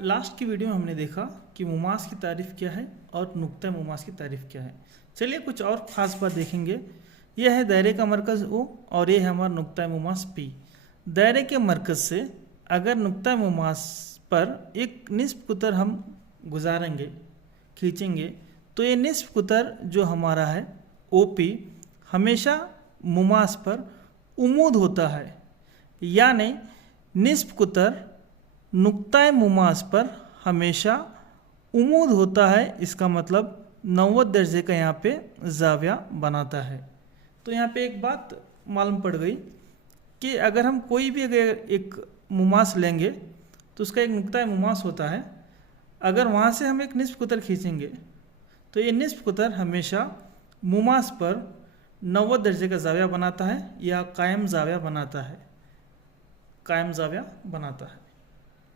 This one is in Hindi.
लास्ट की वीडियो में हमने देखा कि मुमास की तारीफ़ क्या है और नुक्ता मुमास की तारीफ़ क्या है। चलिए कुछ और ख़ास बात देखेंगे। यह है दायरे का मरकज़ ओ और ये है हमारा नुक्ता मुमास पी। दायरे के मरकज़ से अगर नुक्ता मुमास पर एक निस्फ कुतर हम गुजारेंगे, खींचेंगे, तो ये निस्फ कुतर जो हमारा है ओ पी हमेशा मुमास पर उमूद होता है, यानी निस्फ कुतर नुक्ता मुमास पर हमेशा उमूद होता है। इसका मतलब 90 दर्जे का यहाँ पे जाविया बनाता है। तो यहाँ पे एक बात मालूम पड़ गई कि अगर हम कोई भी अगर एक मुमास लेंगे तो उसका एक नुक्ता मुमास होता है। अगर वहाँ से हम एक निस्फ कुतर खींचेंगे तो ये निस्फ कुतर हमेशा मुमास पर 90 दर्जे का जाविया बनाता है या कायम जाविया बनाता है, कायम जाविया बनाता है।